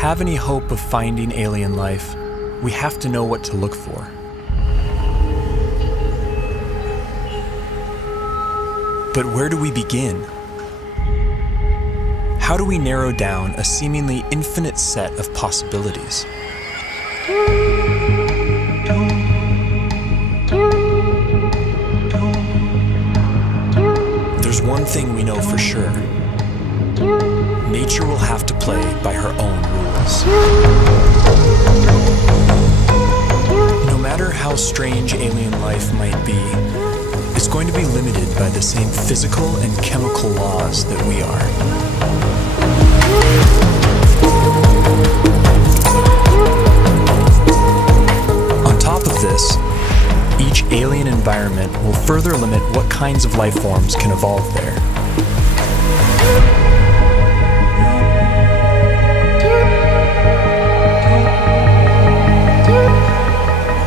have any hope of finding alien life, we have to know what to look for. But where do we begin? How do we narrow down a seemingly infinite set of possibilities? There's one thing we know for sure. Nature will have to play by her own rules. No matter how strange alien life might be, it's going to be limited by the same physical and chemical laws that we are. On top of this, each alien environment will further limit what kinds of life forms can evolve there.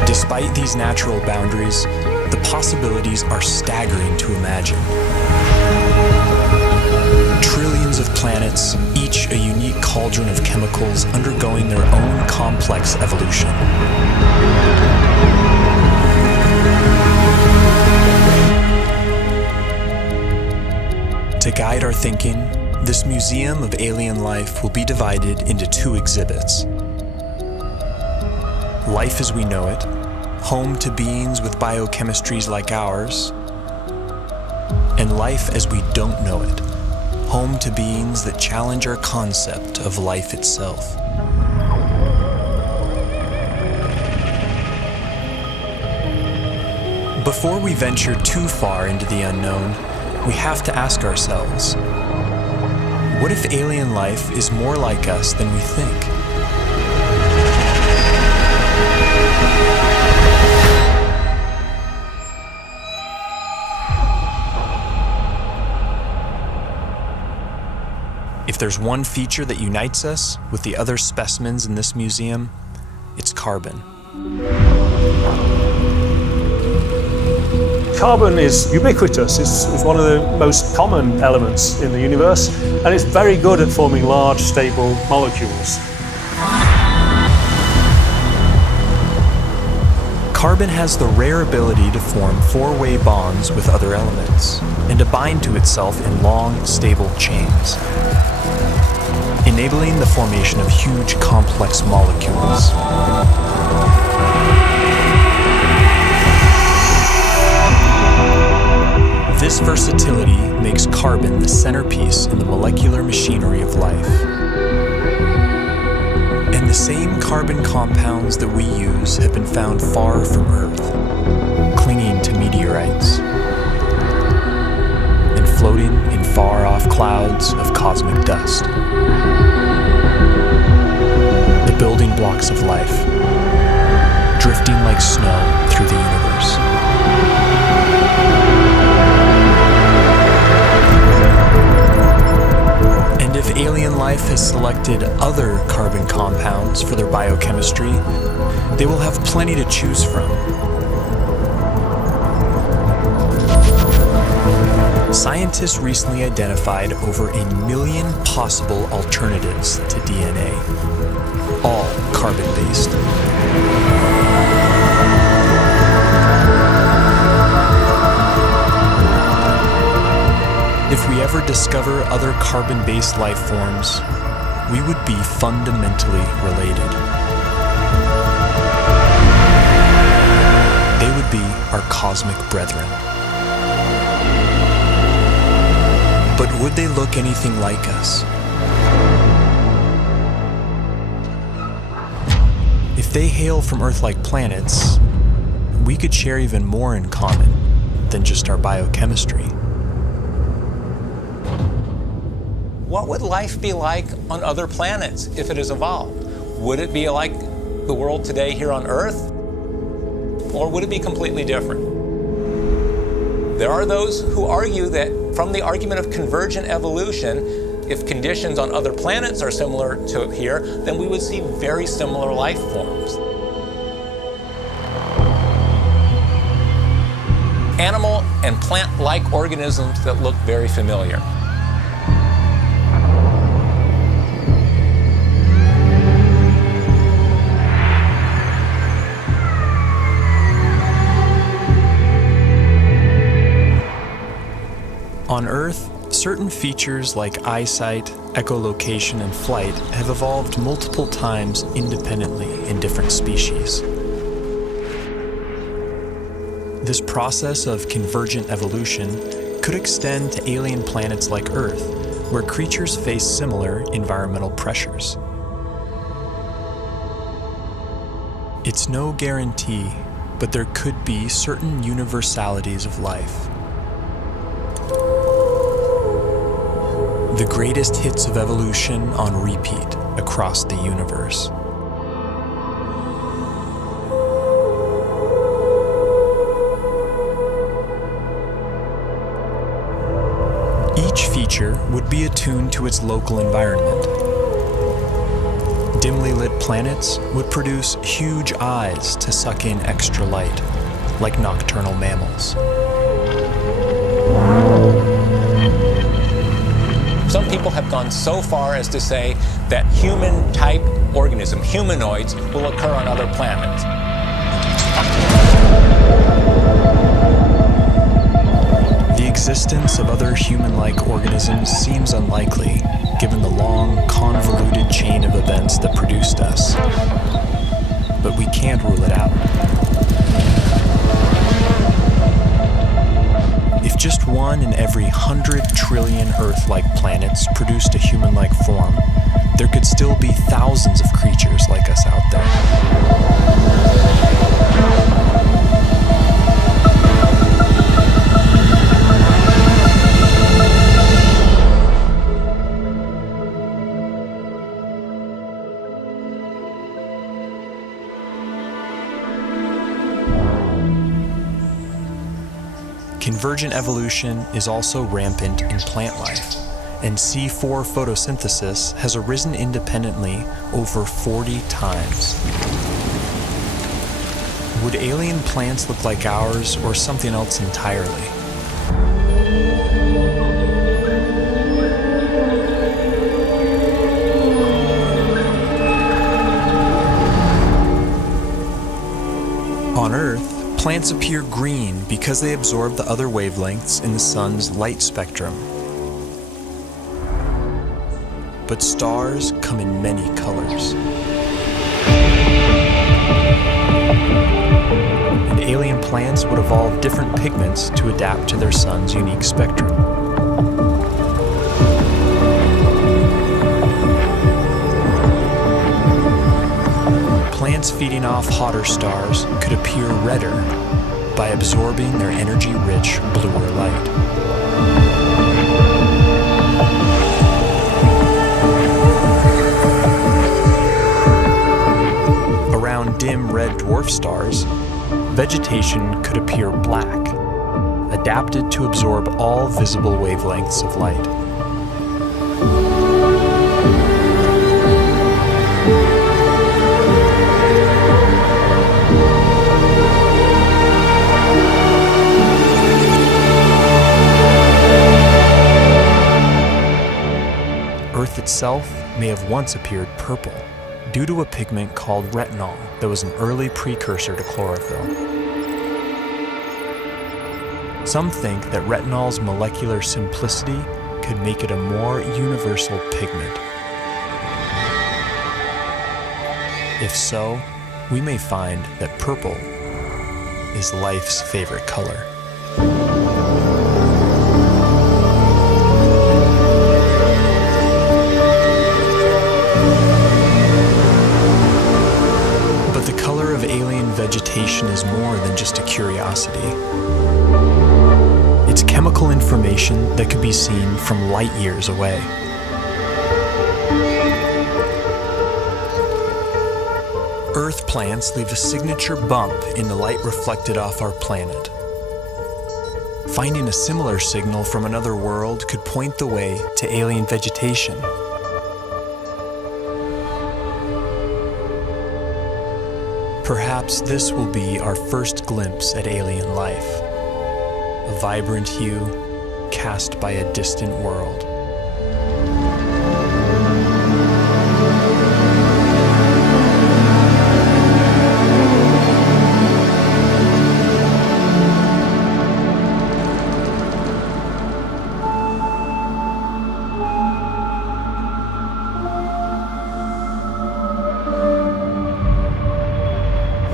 Despite these natural boundaries, the possibilities are staggering to imagine. Trillions of planets, each a unique cauldron of chemicals undergoing their own complex evolution. To guide our thinking, this museum of alien life will be divided into two exhibits. Life as we know it, home to beings with biochemistries like ours, and life as we don't know it, home to beings that challenge our concept of life itself. Before we venture too far into the unknown, we have to ask ourselves, what if alien life is more like us than we think? If there's one feature that unites us with the other specimens in this museum, it's carbon. Carbon is ubiquitous. It's one of the most common elements in the universe, and it's very good at forming large, stable molecules. Carbon has the rare ability to form four-way bonds with other elements and to bind to itself in long, stable chains, enabling the formation of huge, complex molecules. This versatility makes carbon the centerpiece in the molecular machinery of life. And the same carbon compounds that we use have been found far from Earth, clinging to meteorites and floating in far-off clouds of cosmic dust. The building blocks of life, drifting like snow through the universe. And if alien life has selected other carbon compounds for their biochemistry, they will have plenty to choose from. Scientists recently identified over 1 million possible alternatives to DNA, all carbon-based. If we ever discover other carbon-based life forms, we would be fundamentally related. They would be our cosmic brethren. But would they look anything like us? If they hail from Earth-like planets, we could share even more in common than just our biochemistry. What would life be like on other planets if it has evolved? Would it be like the world today here on Earth? Or would it be completely different? There are those who argue that from the argument of convergent evolution, if conditions on other planets are similar to here, then we would see very similar life forms. Animal and plant-like organisms that look very familiar. certain features like eyesight, echolocation, and flight have evolved multiple times independently in different species. This process of convergent evolution could extend to alien planets like Earth, where creatures face similar environmental pressures. It's no guarantee, but there could be certain universalities of life. The greatest hits of evolution on repeat across the universe. Each feature would be attuned to its local environment. Dimly lit planets would produce huge eyes to suck in extra light, like nocturnal mammals. Some people have gone so far as to say that human-type organisms, humanoids, will occur on other planets. The existence of other human-like organisms seems unlikely, given the long, convoluted chain of events that produced us. But we can't rule it out. If just one in every 100 trillion Earth-like planets produced a human-like form, there could still be thousands of creatures like us out there. Convergent evolution is also rampant in plant life, and C4 photosynthesis has arisen independently over 40 times. Would alien plants look like ours or something else entirely? On Earth, plants appear green because they absorb the other wavelengths in the sun's light spectrum. But stars come in many colors. And alien plants would evolve different pigments to adapt to their sun's unique spectrum. Plants feeding off hotter stars could appear redder by absorbing their energy-rich bluer light. Around dim red dwarf stars, vegetation could appear black, adapted to absorb all visible wavelengths of light. Earth itself may have once appeared purple due to a pigment called retinol that was an early precursor to chlorophyll. Some think that retinol's molecular simplicity could make it a more universal pigment. If so, we may find that purple is life's favorite color. Vegetation is more than just a curiosity. It's chemical information that could be seen from light years away. Earth plants leave a signature bump in the light reflected off our planet. Finding a similar signal from another world could point the way to alien vegetation. Perhaps this will be our first glimpse at alien life, a vibrant hue cast by a distant world.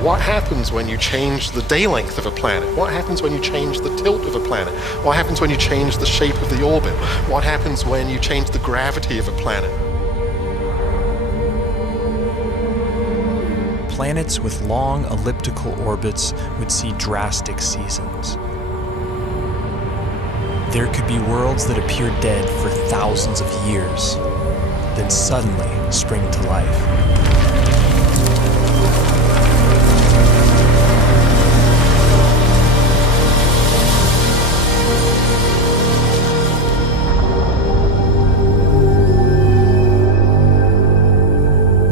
What happens when you change the day length of a planet? What happens when you change the tilt of a planet? What happens when you change the shape of the orbit? What happens when you change the gravity of a planet? Planets with long elliptical orbits would see drastic seasons. There could be worlds that appear dead for thousands of years, then suddenly spring to life.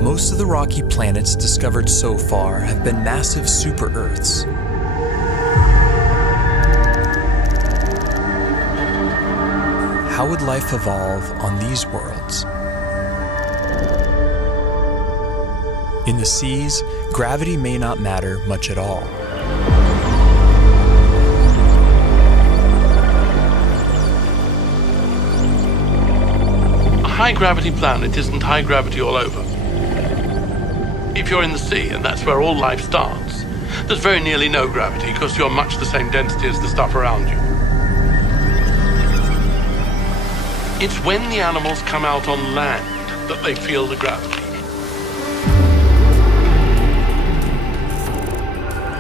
Most of the rocky planets discovered so far have been massive super-Earths. How would life evolve on these worlds? In the seas, gravity may not matter much at all. A high-gravity planet isn't high gravity all over. If you're in the sea, and that's where all life starts, there's very nearly no gravity because you're much the same density as the stuff around you. It's when the animals come out on land that they feel the gravity.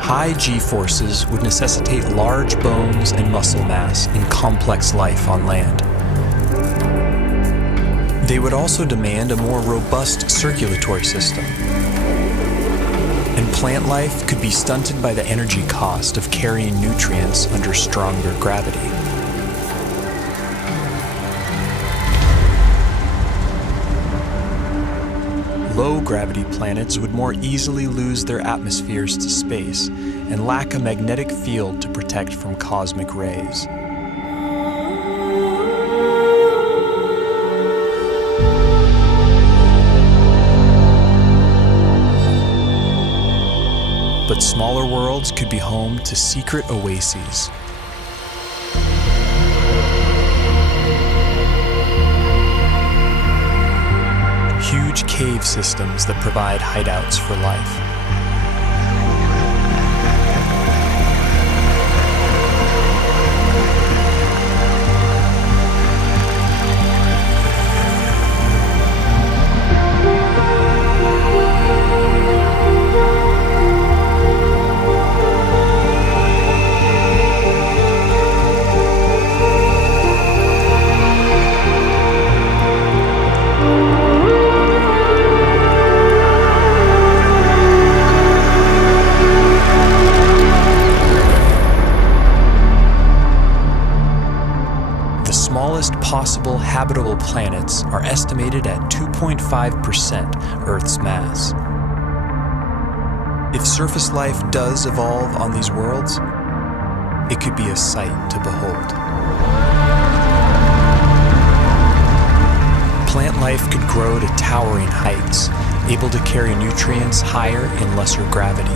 High G-forces would necessitate large bones and muscle mass in complex life on land. They would also demand a more robust circulatory system. And plant life could be stunted by the energy cost of carrying nutrients under stronger gravity. Low-gravity planets would more easily lose their atmospheres to space and lack a magnetic field to protect from cosmic rays. But smaller worlds could be home to secret oases. Huge cave systems that provide hideouts for life. Possible habitable planets are estimated at 2.5% Earth's mass. If surface life does evolve on these worlds, it could be a sight to behold. Plant life could grow to towering heights, able to carry nutrients higher in lesser gravity.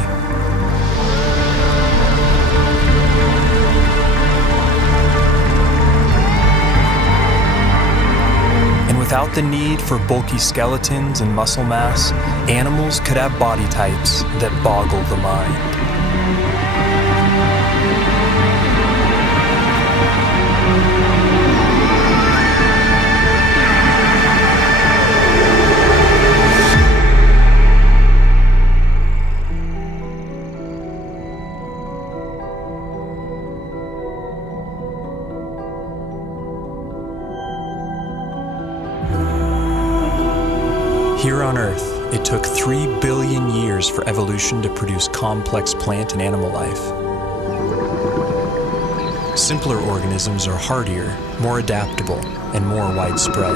Without the need for bulky skeletons and muscle mass, animals could have body types that boggle the mind. Here on Earth, it took 3 billion years for evolution to produce complex plant and animal life. Simpler organisms are hardier, more adaptable, and more widespread.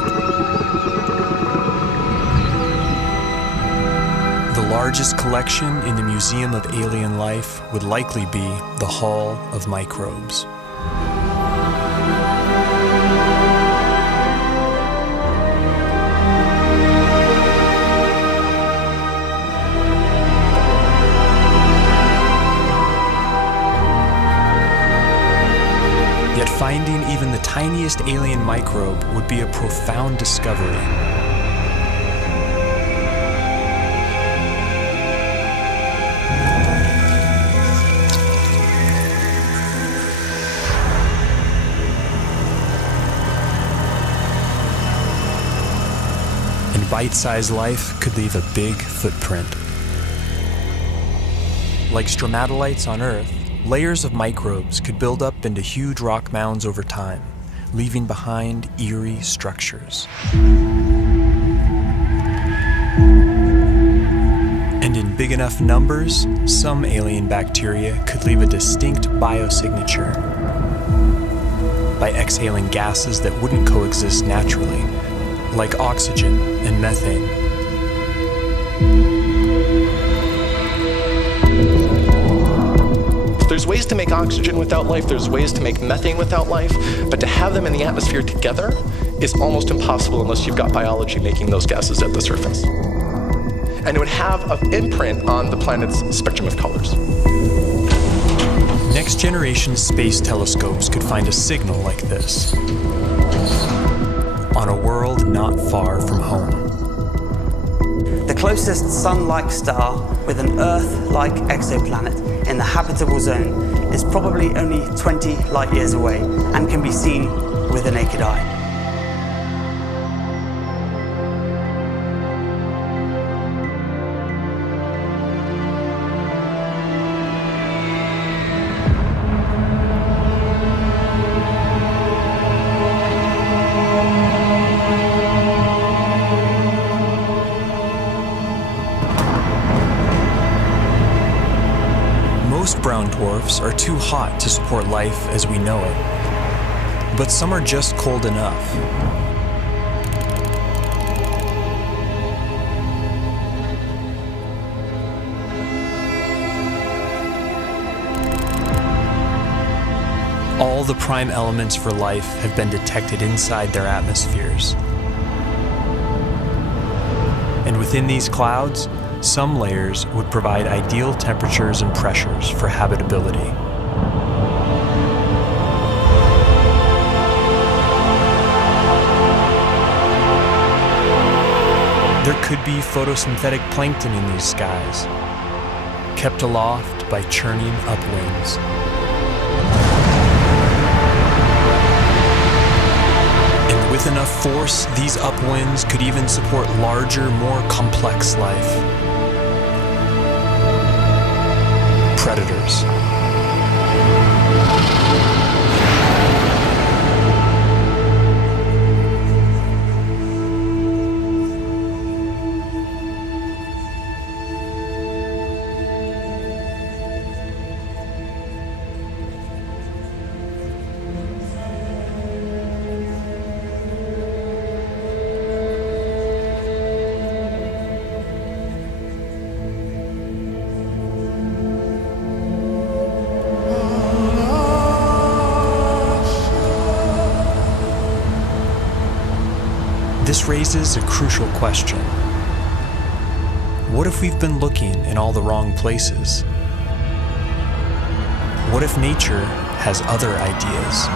The largest collection in the Museum of Alien Life would likely be the Hall of Microbes. Yet finding even the tiniest alien microbe would be a profound discovery. and bite-sized life could leave a big footprint. Like stromatolites on Earth, layers of microbes could build up into huge rock mounds over time, leaving behind eerie structures. And in big enough numbers, some alien bacteria could leave a distinct biosignature by exhaling gases that wouldn't coexist naturally, like oxygen and methane. There's ways to make oxygen without life, there's ways to make methane without life, but to have them in the atmosphere together is almost impossible unless you've got biology making those gases at the surface. And it would have an imprint on the planet's spectrum of colors. Next-generation space telescopes could find a signal like this on a world not far from home. The closest Sun-like star with an Earth-like exoplanet in the habitable zone is probably only 20 light years away and can be seen with the naked eye. Most brown dwarfs are too hot to support life as we know it, but some are just cold enough. All the prime elements for life have been detected inside their atmospheres. And within these clouds, some layers would provide ideal temperatures and pressures for habitability. There could be photosynthetic plankton in these skies, kept aloft by churning upwinds. And with enough force, these upwinds could even support larger, more complex life. Predators. This raises a crucial question. What if we've been looking in all the wrong places? What if nature has other ideas?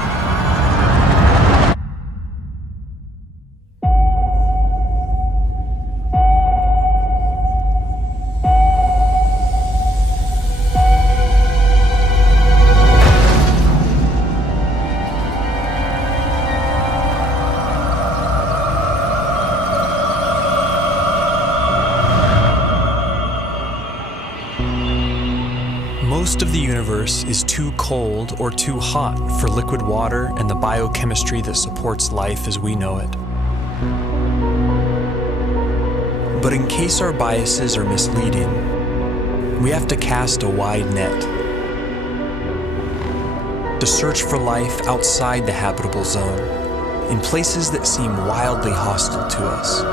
Most of the universe is too cold or too hot for liquid water and the biochemistry that supports life as we know it. But in case our biases are misleading, we have to cast a wide net to search for life outside the habitable zone, in places that seem wildly hostile to us.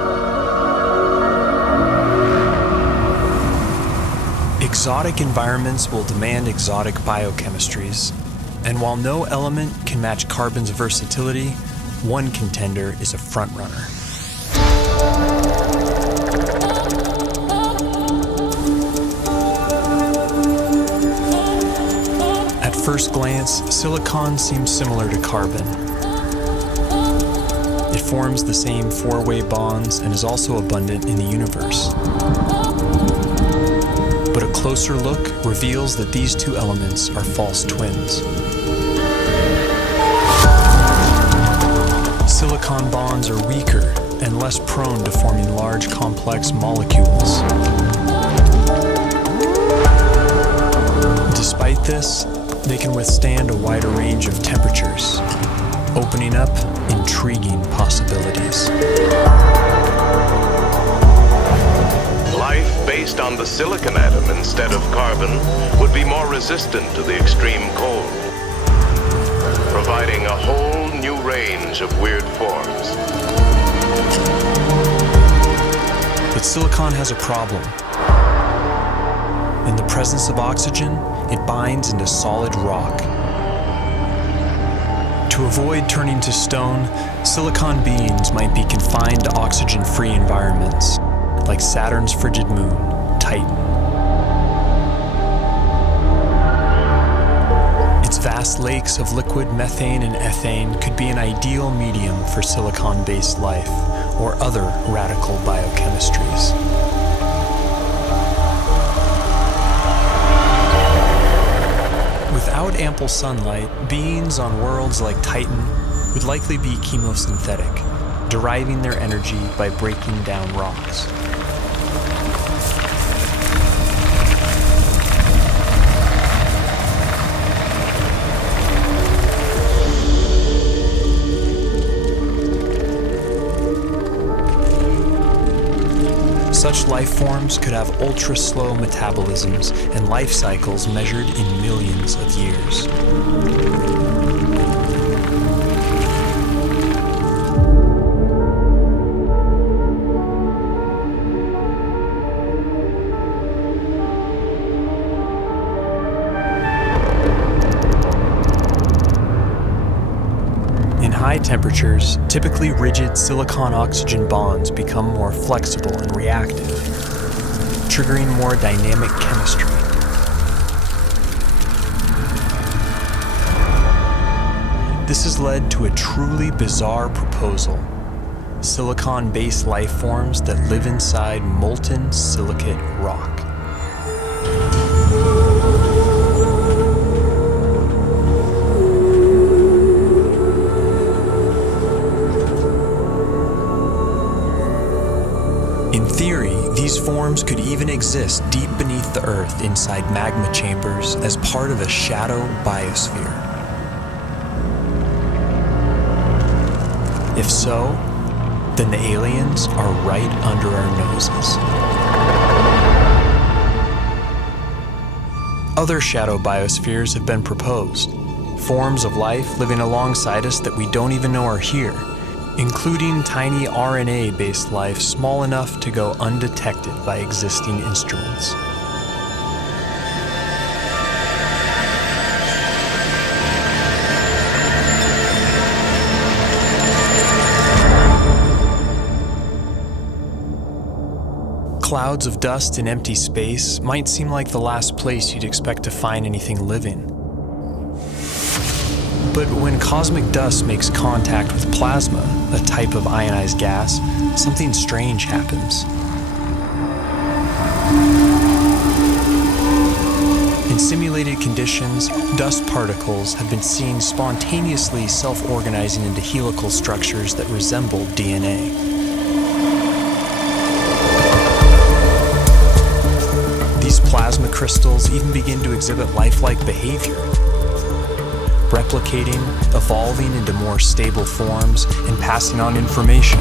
Exotic environments will demand exotic biochemistries, and while no element can match carbon's versatility, one contender is a frontrunner. At first glance, silicon seems similar to carbon. It forms the same four-way bonds and is also abundant in the universe. But a closer look reveals that these two elements are false twins. Silicon bonds are weaker and less prone to forming large, complex molecules. Despite this, they can withstand a wider range of temperatures, opening up intriguing possibilities. Life based on the silicon atom instead of carbon would be more resistant to the extreme cold, providing a whole new range of weird forms. But silicon has a problem. In the presence of oxygen, it binds into solid rock. To avoid turning to stone, silicon beings might be confined to oxygen-free environments, like Saturn's frigid moon, Titan. Its vast lakes of liquid methane and ethane could be an ideal medium for silicon-based life or other radical biochemistries. Without ample sunlight, beings on worlds like Titan would likely be chemosynthetic, deriving their energy by breaking down rocks. Such life forms could have ultra-slow metabolisms and life cycles measured in millions of years. In high temperatures, typically rigid silicon-oxygen bonds become more flexible and reactive, triggering more dynamic chemistry. This has led to a truly bizarre proposal: silicon-based life forms that live inside molten silicate rock. In theory, these forms could even exist deep beneath the Earth inside magma chambers as part of a shadow biosphere. If so, then the aliens are right under our noses. Other shadow biospheres have been proposed, forms of life living alongside us that we don't even know are here, including tiny RNA-based life small enough to go undetected by existing instruments. Clouds of dust in empty space might seem like the last place you'd expect to find anything living. But when cosmic dust makes contact with plasma, a type of ionized gas, something strange happens. In simulated conditions, dust particles have been seen spontaneously self-organizing into helical structures that resemble DNA. These plasma crystals even begin to exhibit lifelike behavior, replicating, evolving into more stable forms, and passing on information.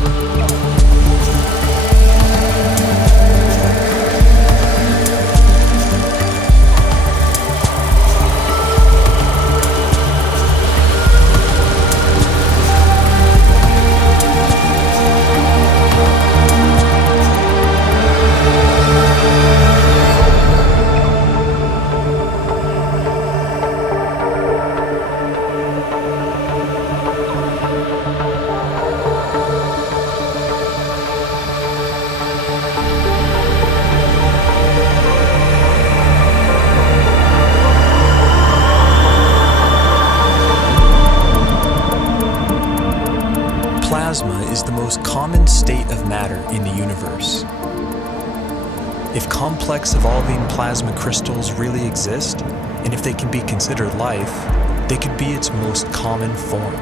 Plasma is the most common state of matter in the universe. If complex evolving plasma crystals really exist, and if they can be considered life, they could be its most common form.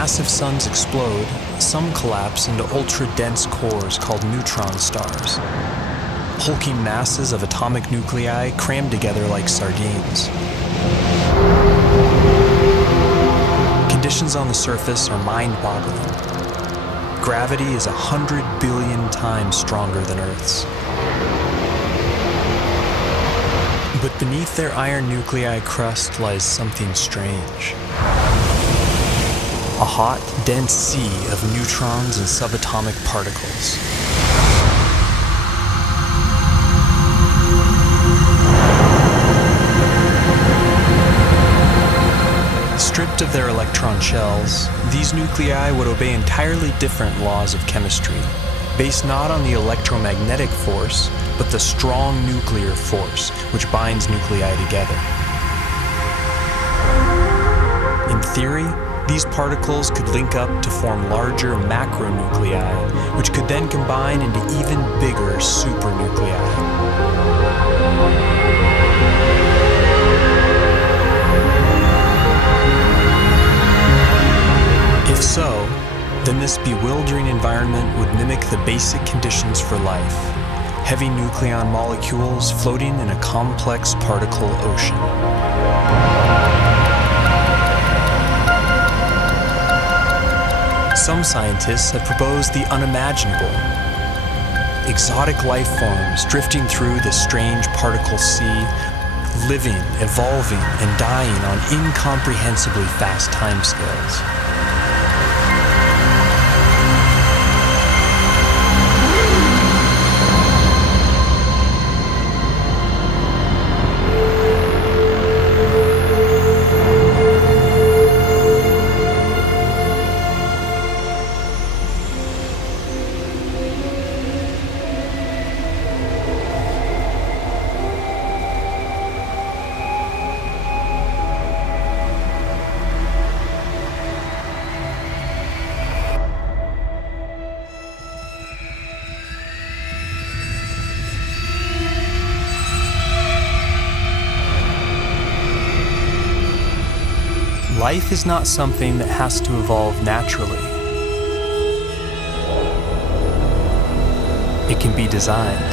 massive suns explode, some collapse into ultra-dense cores called neutron stars. Hulking masses of atomic nuclei crammed together like sardines. Conditions on the surface are mind-boggling. Gravity is 100 billion times stronger than Earth's. But beneath their iron nuclei crust lies something strange. A hot, dense sea of neutrons and subatomic particles. Stripped of their electron shells, these nuclei would obey entirely different laws of chemistry, based not on the electromagnetic force, but the strong nuclear force which binds nuclei together. In theory, these particles could link up to form larger macronuclei, which could then combine into even bigger supernuclei. If so, then this bewildering environment would mimic the basic conditions for life: heavy nucleon molecules floating in a complex particle ocean. Some scientists have proposed the unimaginable: exotic life forms drifting through the strange particle sea, living, evolving, and dying on incomprehensibly fast timescales. Life is not something that has to evolve naturally. It can be designed.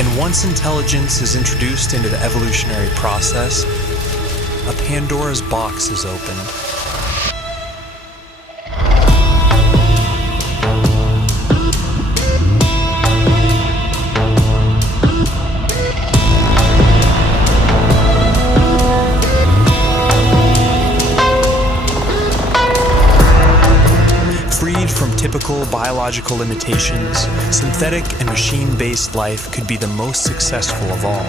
And once intelligence is introduced into the evolutionary process, a Pandora's box is opened. Typical biological limitations, synthetic and machine-based life could be the most successful of all.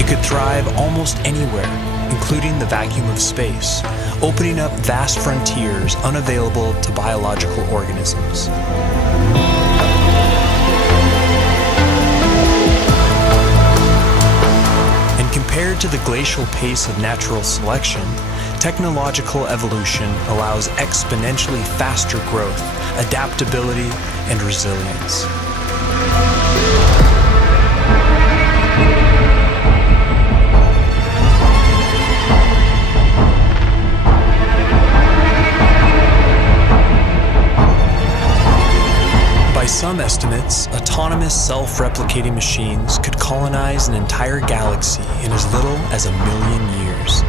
It could thrive almost anywhere, including the vacuum of space, opening up vast frontiers unavailable to biological organisms. And compared to the glacial pace of natural selection, technological evolution allows exponentially faster growth, adaptability, and resilience. By some estimates, autonomous self-replicating machines could colonize an entire galaxy in as little as 1 million years.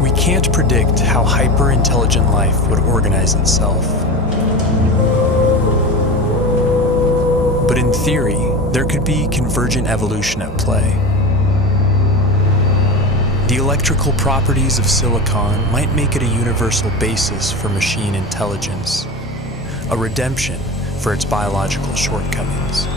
We can't predict how hyper-intelligent life would organize itself. But in theory, there could be convergent evolution at play. The electrical properties of silicon might make it a universal basis for machine intelligence, a redemption for its biological shortcomings.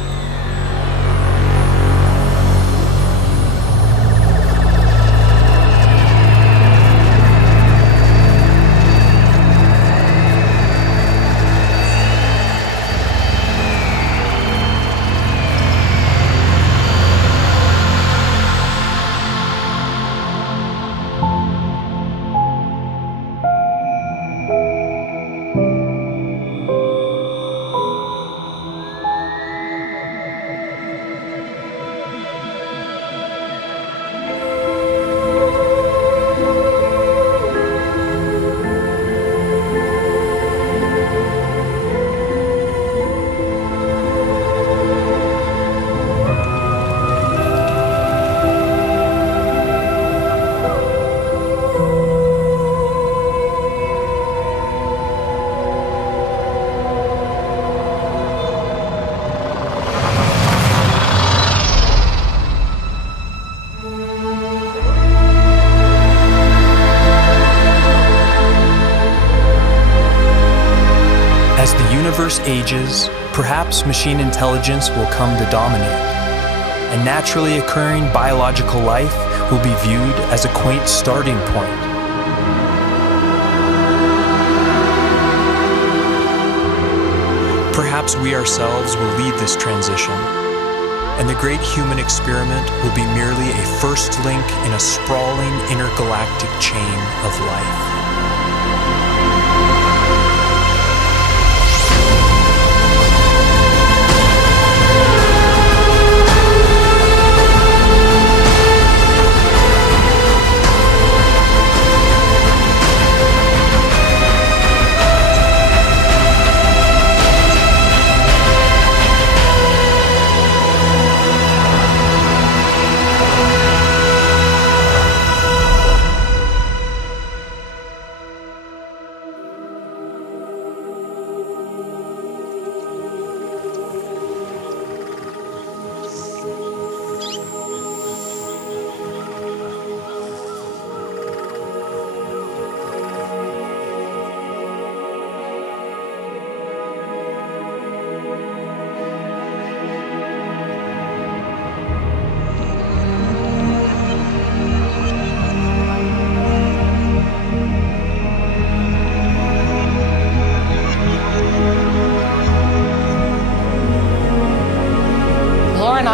course ages, perhaps machine intelligence will come to dominate, and naturally occurring biological life will be viewed as a quaint starting point. Perhaps we ourselves will lead this transition, and the great human experiment will be merely a first link in a sprawling intergalactic chain of life.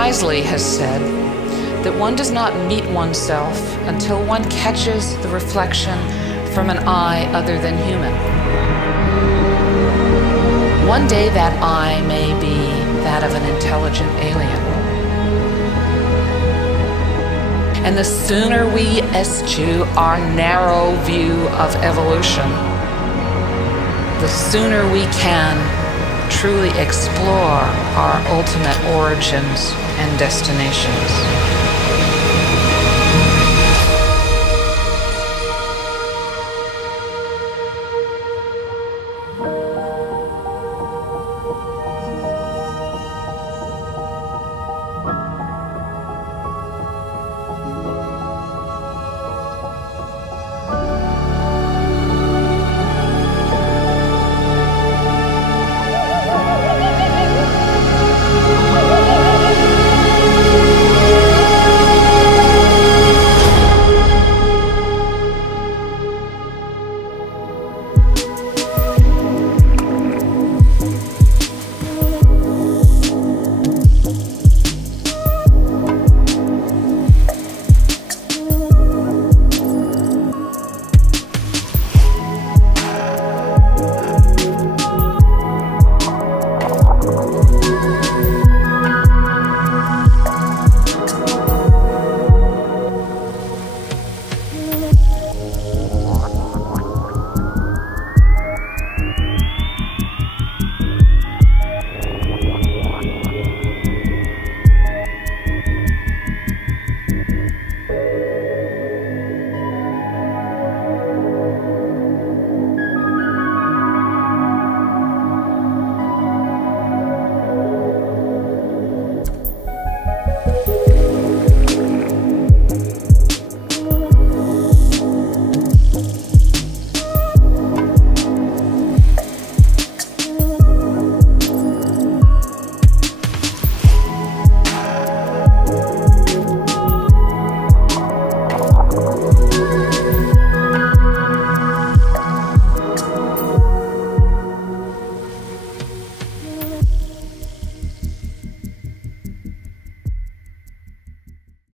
Isley has said that one does not meet oneself until one catches the reflection from an eye other than human. One day that eye may be that of an intelligent alien. And the sooner we eschew our narrow view of evolution, the sooner we can truly explore our ultimate origins and destinations.